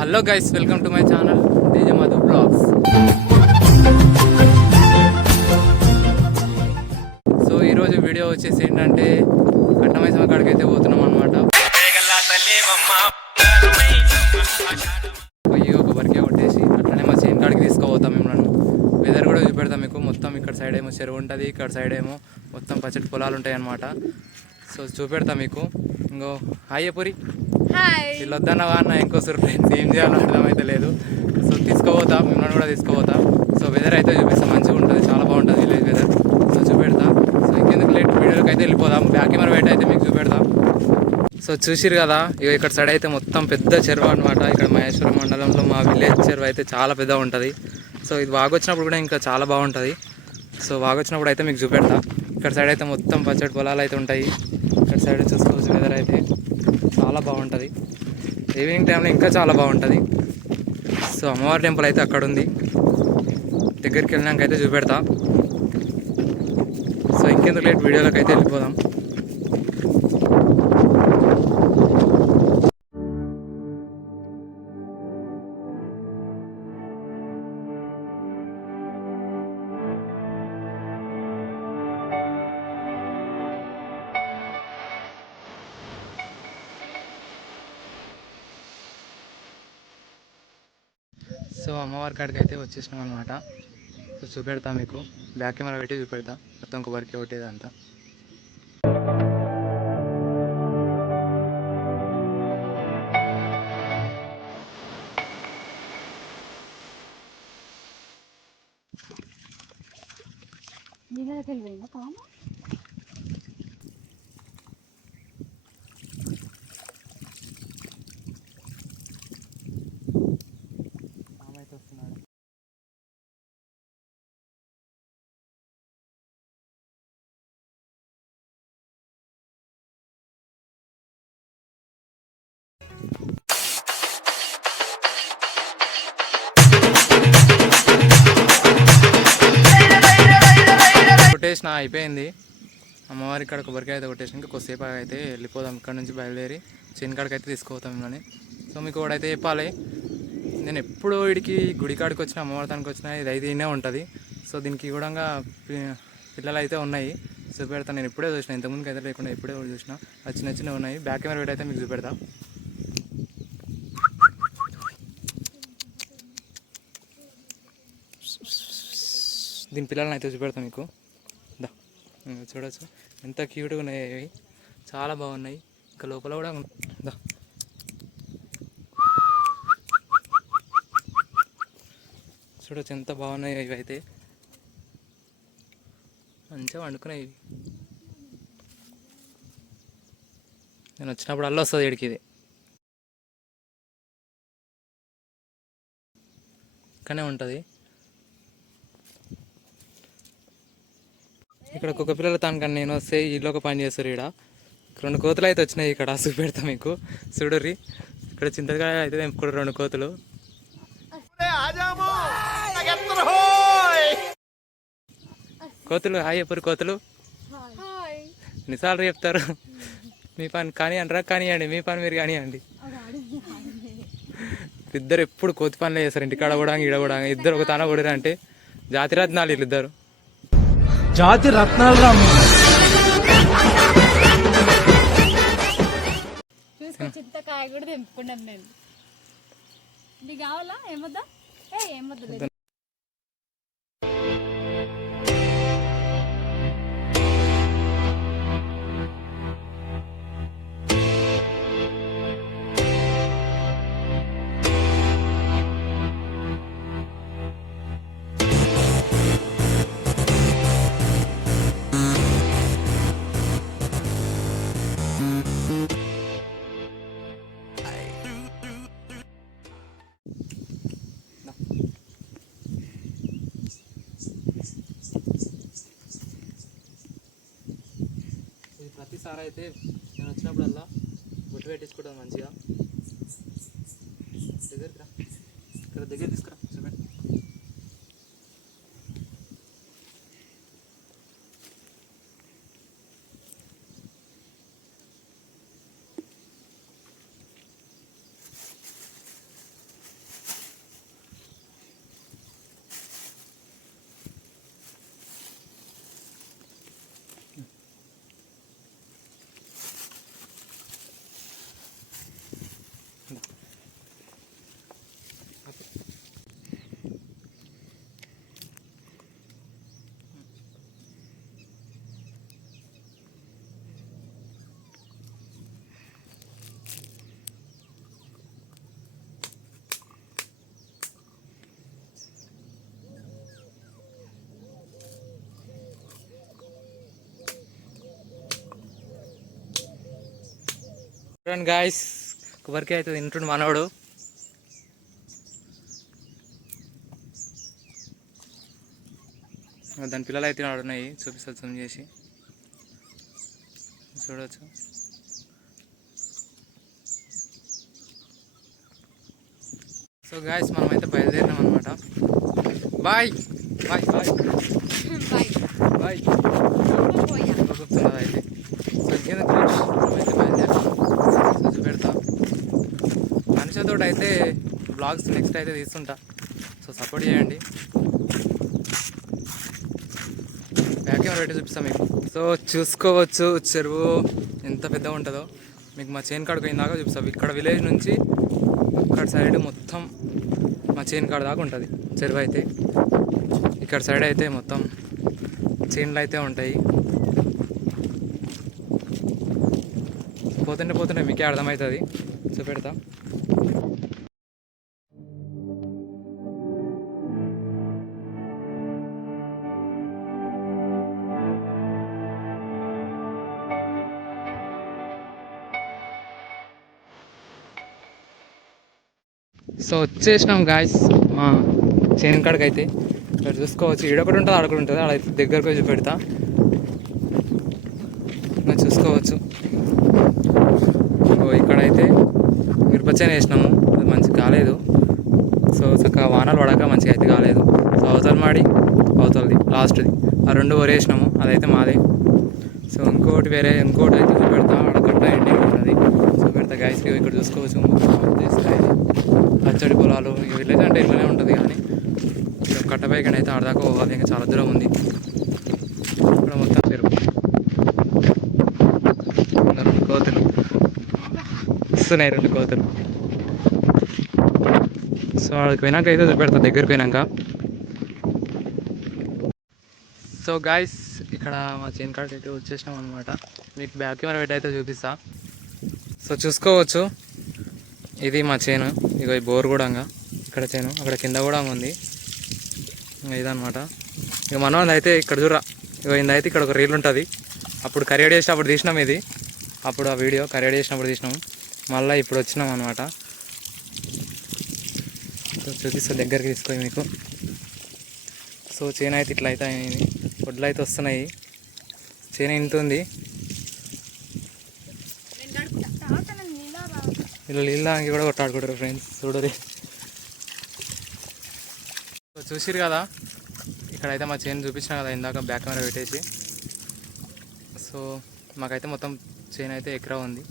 Hello guys, welcome to my channel Teja Madhu blogs. So ఈరోజు video వచ్చేసి ఏంటంటే కట్టమైసమ్మ కాడికి అయితే పోతున్నాం అనమాట. పొయ్యి ఒక బరికే కొట్టేసి అట్లనే మా చేను కాడికి తీసుకుపోతాం మిమ్మల్ని. వెదర్ కూడా చూపెడతాం మీకు. మొత్తం ఇక్కడ సైడ్ ఏమో చెరువు ఉంటుంది, ఇక్కడ సైడ్ ఏమో మొత్తం పచ్చటి పొలాలు ఉంటాయి అన్నమాట. సో చూపెడతా మీకు. ఇంకో హాయ్ వీళ్ళు వద్దన్నవా అన్న ఇంకో ఫ్రెండ్స్ ఏం చేయాలో అర్థమైతే లేదు. సో తీసుకుపోతా, మిమ్మల్ని కూడా తీసుకుపోతా. సో వెదర్ అయితే చూపిస్తా, మంచిగా ఉంటుంది, చాలా బాగుంటుంది విలేజ్ వెదర్. సో చూపెడతా. సో ఇంకెందుకు లేట్, వీడియోకి అయితే వెళ్ళిపోదాం. బ్యాక్ కెమెరా పెట్టి అయితే మీకు చూపెడతా. సో చూసిరు కదా, ఇక ఇక్కడ సైడ్ అయితే మొత్తం పెద్ద చెరువు అనమాట. ఇక్కడ మహేశ్వరం మండలంలో మా విలేజ్ చెరువు అయితే చాలా పెద్దగా ఉంటుంది. సో ఇది వాగొచ్చినప్పుడు కూడా ఇంకా చాలా బాగుంటుంది. సో వాగొచ్చినప్పుడు అయితే మీకు చూపెడతా. ఇక్కడ సైడ్ అయితే మొత్తం పచ్చడి పొలాలు అయితే ఉంటాయి. ఇక్కడ సైడ్ చూసుకోవచ్చు, వెదర్ అయితే చాలా బాగుంటుంది. ఈవినింగ్ టైంలో ఇంకా చాలా బాగుంటుంది. సో అమ్మవారి టెంపుల్ అయితే అక్కడ ఉంది, దగ్గరికి వెళ్ళినాక అయితే చూపెడతా. సో ఇంకెందుకు లేట్, వీడియోలోకి అయితే వెళ్ళిపోదాం. సో అమ్మవారి కాడికి అయితే వచ్చేసినాం అనమాట. సో చూపెడతా మీకు. బ్యాక్ కెమెరా పెట్టి చూపెడతా మొత్తం కొబ్బరికి ఒకటేదంతా. వస్తున్నాడు. కొట్టేసిన అయిపోయింది. అమ్మవారి ఇక్కడ కొబ్బరికాయ అయితే కొట్టేసిన, ఇంకా కొద్దిసేపు అయితే వెళ్ళిపోదాం. ఇక్కడ నుంచి బయలుదేరి చేను కాడికి అయితే తీసుకుపోతాం మిమ్మల్ని. సో మీకు ఒకటైతే చెప్పాలి, నేను ఎప్పుడు వీడికి గుడి కాడికి వచ్చిన, అమ్మవారి తానికి వచ్చిన ఇది అయితే ఇన్నే ఉంటుంది. సో దీనికి కూడా పిల్లలు అయితే ఉన్నాయి, చూపెడతా. నేను ఇప్పుడే చూసిన, ఇంతకుముందుకు అయితే లేకుండా ఇప్పుడే చూసిన. అది చిన్న చిన్నవి ఉన్నాయి. బ్యాక్ కెమెరా పెట్టి అయితే మీకు చూపెడతా. దీని పిల్లలని అయితే చూపెడతాను మీకు. చూడవచ్చు ఎంత క్యూట్గా ఉన్నాయి అవి, చాలా బాగున్నాయి. ఇంకా లోపల కూడా దా చూడవచ్చు ఎంత బాగున్నాయి ఇవి అయితే. మంచిగా వండుకున్నాయి. నేను వచ్చినప్పుడు అల్ల వస్తుంది ఇడికి. ఇది ఇక్కడనే ఉంటుంది. ఇక్కడ కుక్క పిల్లలు తానుకని నేను వస్తే ఇల్లు ఒక పని చేస్తారు. ఇక్కడ 2 కోతులు అయితే వచ్చినాయి. ఇక్కడ చూపెడతా మీకు. చూడర్రి, ఇక్కడ చింతకాయ అయితే తెంపుకోడు 2 కోతులు. కోతులు హాయ్ ఎప్పుడు కోతులు ఎన్నిసార్లు చెప్తారు. మీ పని కానీ అంటారా, కానివ్వండి, మీ పని మీరు కానివ్వండి. ఇద్దరు ఎప్పుడు కోతి పనులే చేస్తారు. ఇంటికాడ కూడా ఈడ కూడా ఇద్దరు ఒక తాన కొడిరా అంటే జాతి రత్నాలు వీళ్ళిద్దరు. జాతి రత్నాలు రా. చింతకాయ కూడా తెంపుకున్నాను నేను. ఇది కావాలా? ఏమొద్దా? ఏమొద్దు. ప్రతిసారి అయితే నేను వచ్చినప్పుడల్లా బొట్టు పెట్టించుకుంటాను మంచిగా. దగ్గర ఇక్కడ దగ్గర తీసుకురా. చూడండి గాయస్, కొబ్బరికాయ అయితే తింటుండు మనోడు. దాని పిల్లలు అయితే ఆడున్నాయి, చూపిస్తారు జూమ్ చేసి చూడవచ్చు. సో గాయస్ మనం అయితే బయలుదేరినాం అనమాట. బాయ్ బాయ్ బాయ్ బాయ్ చెప్తున్నది అయితే. సో ఇంకేందుకు ఫ్రెండ్స్, మనమైతే బయలుదేరినాం. సో చూపెడతా మనిషితో అయితే బ్లాగ్స్ నెక్స్ట్ అయితే తీస్తుంటా. సో సపోర్ట్ చేయండి. బ్యాక్ కెమెరా పెట్టి చూపిస్తాం మీకు. సో చూసుకోవచ్చు చెరువు ఎంత పెద్దగా ఉంటుందో. మీకు మా చేను కాడికి పోయిందాకా చూపిస్తాం. ఇక్కడ విలేజ్ నుంచి అక్కడ సైడ్ మొత్తం మా చేను కాడ దాకా ఉంటుంది చెరువు అయితే. ఇక్కడ సైడ్ అయితే మొత్తం చేనులు అయితే ఉంటాయి. పోతుంటే పోతుంటే మీకే అర్థమవుతుంది, చూపెడతా. సో వచ్చేసినాం గాయస్ మా చేను కాడికి అయితే. ఇక్కడ చూసుకోవచ్చు, ఈడొకటి ఉంటుంది అడొకటి ఉంటుంది. అలా అయితే దగ్గరకు వచ్చి పెడతా, చూసుకోవచ్చు. ఇక్కడైతే మిరపచేను వేసినాము, అది మంచిగా కాలేదు. సో చక్కగా వానలు పడక మంచిగా అయితే కాలేదు. సో అవతల మాడి అవతలది లాస్ట్ది ఆ రెండు వరేసినాము, అదైతే మాదే. సో ఇంకోటి అయితే చూపెడతా, అడగట్ట ఎండింగ్ ఉన్నది చూపెడతా గాయస్. ఇక్కడ చూసుకోవచ్చు పచ్చడి పొలాలు. విలేజ్ అంటే ఇట్లనే ఉంటుంది, కానీ కట్టబైకని అయితే ఆడదాకా పోవాలి, ఇంకా చాలా దూరం ఉంది. ఇక్కడ మొత్తం చెరువు, రెండు కోతులు వస్తున్నాయి, రెండు కోతులు. సో వాళ్ళకి పోయినాక అయితే చూపెడతా, దగ్గరికి పోయినాక. సో గాయస్ ఇక్కడ మా చేను కాడికి అయితే వచ్చేసినాం అనమాట. మీకు బ్యాక్ కెమెరా పెట్టి అయితే చూపిస్తా. సో చూసుకోవచ్చు, ఇది మా చేను. ఇక ఈ బోర్ కూడా ఇక్కడ చేను, అక్కడ కింద కూడా ఉంది. ఇదనమాట. ఇక మనం అయితే ఇక్కడ చూడరా, ఇక ఇందైతే ఇక్కడ ఒక రీల్ ఉంటుంది. అప్పుడు కరియడ్ చేసినప్పుడు తీసినాం ఇది, అప్పుడు ఆ వీడియో కరియడ్ చేసినప్పుడు తీసినాము. మళ్ళీ ఇప్పుడు వచ్చినాం అనమాట. చూపిస్తా, దగ్గరికి తీసుకొని మీకు. సో చేను అయితే ఇట్లా అయితే అయింది, వడ్లు అయితే వస్తున్నాయి. చేను ఇంత ఉంది, ఇలా నీళ్ళకి కూడా కొట్టాడుకుంటారు ఫ్రెండ్స్, చూడరు. సో చూసిరు కదా, ఇక్కడైతే మా చేను చూపించినా కదా ఇందాక బ్యాక్ కెమెరా పెట్టేసి. సో మాకైతే మొత్తం చేను అయితే ఎకరా ఉంది.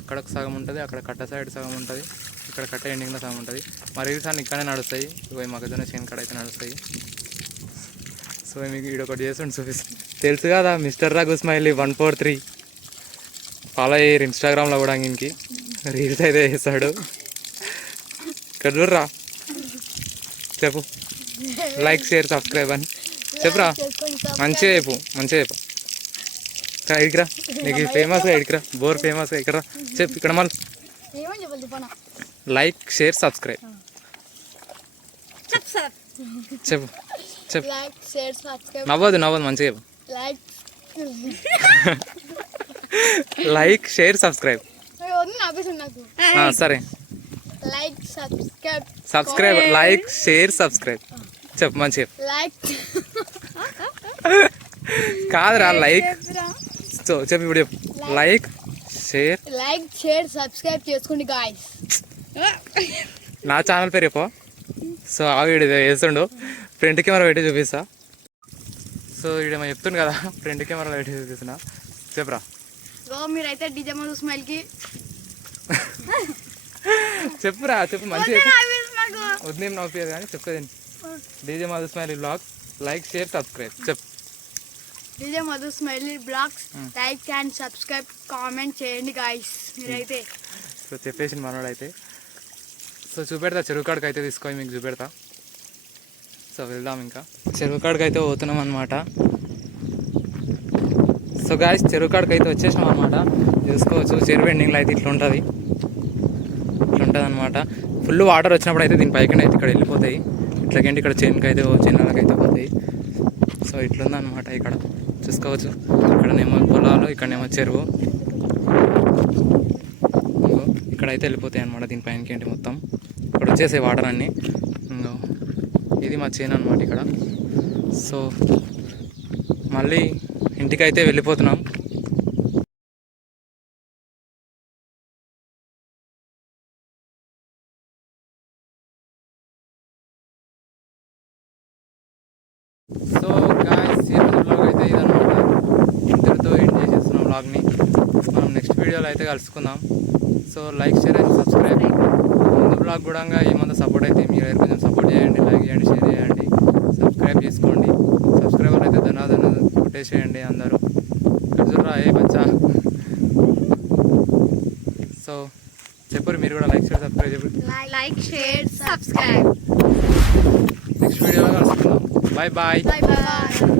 అక్కడ సగం ఉంటుంది, అక్కడ కట్ట సైడ్ సగం ఉంటుంది, ఇక్కడ కట్ట ఎండింగ్లో సగం ఉంటుంది. మరి సార్ ఇక్కడనే నడుస్తాయి, ఇవి మొక్కజొన్న చేను కాడ అయితే నడుస్తాయి. సో మీకు ఈడొకటి చేస్తుండే చూపిస్తాను, తెలుసు కదా మిస్టర్ రఘు స్మైలీ 143. ఫాలో అయ్యారు ఇన్స్టాగ్రామ్లో కూడా, ఇంకి రీల్స్ అయితే చేస్తాడు. ఇక్కడ చూడరా, చెప్పు లైక్ షేర్ సబ్స్క్రైబ్ అని చెప్పురా, మంచిగా చెప్పు, మంచిగా చెప్పు. ఇక్కడికిరా, నీకు ఫేమస్గా ఇక్కడికిరా, బోర్ ఫేమస్గా ఇక్కడ చెప్పు. ఇక్కడ మళ్ళీ లైక్ షేర్ సబ్స్క్రైబ్ చెప్పు చెప్పు. నవ్వదు మంచిగా చెప్పు. Like share subscribe. సరే, సబ్స్క్రైబ్, లైక్ షేర్ సబ్స్క్రైబ్ చెప్పు, మంచిగా కాదురా, లైక్ చెప్పు ఇప్పుడు చెప్పు. లైక్ షేర్ సబ్స్క్రైబ్ చేసుకోండి గాయ్స్. నా ఛానల్ పేరు చెప్పు. సో ఆ వీడియో వేస్తుండు, ఫ్రంట్ కెమెరా పెట్టి చూపిస్తా. సో వీడేమో చెప్తుండు కదా, ఫ్రంట్ కెమెరాలో పెట్టి చూపిస్తున్నా, చెప్పురా. మీరైతే డీజే మధు స్మైల్కి చెప్పురా, చెప్పు మంచిగా వద్దు నవ్వుతుంది కానీ చెప్పేది. DJ Madhu smiley blogs like share subscribe చెప్పు. DJ Madhu smiley blogs like and subscribe comment చేయండి గాయ్స్ మీరైతే. సో చెప్పేసింది మనోడు అయితే. సో చూపెడతా, చెరువు కాడికి అయితే తీసుకొని మీకు చూపెడతా. సో వెళ్దాం, ఇంకా చెరువు కాడికి అయితే పోతున్నాం అనమాట. సో గాయస్ చెరువు కాడికి అయితే వచ్చేసినాం అనమాట. చూసుకోవచ్చు చెరువు ఎండింగ్లో అయితే ఇట్లా ఉంటుంది అనమాట. ఫుల్ వాటర్ వచ్చినప్పుడు అయితే దీని పైకి అయితే ఇక్కడ వెళ్ళిపోతాయి, ఇట్లాగంటే ఇక్కడ చేనుకి అయితే చేనులకు అయితే పోతాయి. సో ఇట్లుందనమాట. ఇక్కడ చూసుకోవచ్చు, ఇక్కడనేమో పొలాలు, ఇక్కడనేమో చెరువు. అక్కడైతే వెళ్ళిపోతాయి అనమాట. దీనిపైనకి ఏంటి మొత్తం ఇక్కడ వచ్చేసే వాటర్ అన్నీ. ఇంకో ఇది మా చేను అనమాట ఇక్కడ. సో మళ్ళీ ఇంటికైతే వెళ్ళిపోతున్నాం. సో గాయ్స్ ఈరోజు బ్లాగ్ అయితే ఇదనమాట. ఇంతటితో ఎండ్ చేసేస్తున్నాం బ్లాగ్ని. మనం నెక్స్ట్ వీడియోలో అయితే కలుసుకుందాం. So like, share and subscribe. ముందు బ్లాగ్ కూడా ఏమంత సపోర్ట్ అయితే మీరు కొంచెం సపోర్ట్ చేయండి, లైక్ చేయండి, షేర్ చేయండి, సబ్స్క్రైబ్ చేసుకోండి. సబ్స్క్రైబర్ అయితే ధనాధన కొట్టేసేయండి అందరూ. చూడరా ఏ బచ్చా. సో చెప్పరు మీరు కూడా లైక్, షేర్, సబ్స్క్రైబ్ చెప్పు. Like, share, subscribe. నెక్స్ట్ వీడియోలో కలుసుకుందాం. Bye bye. Bye bye.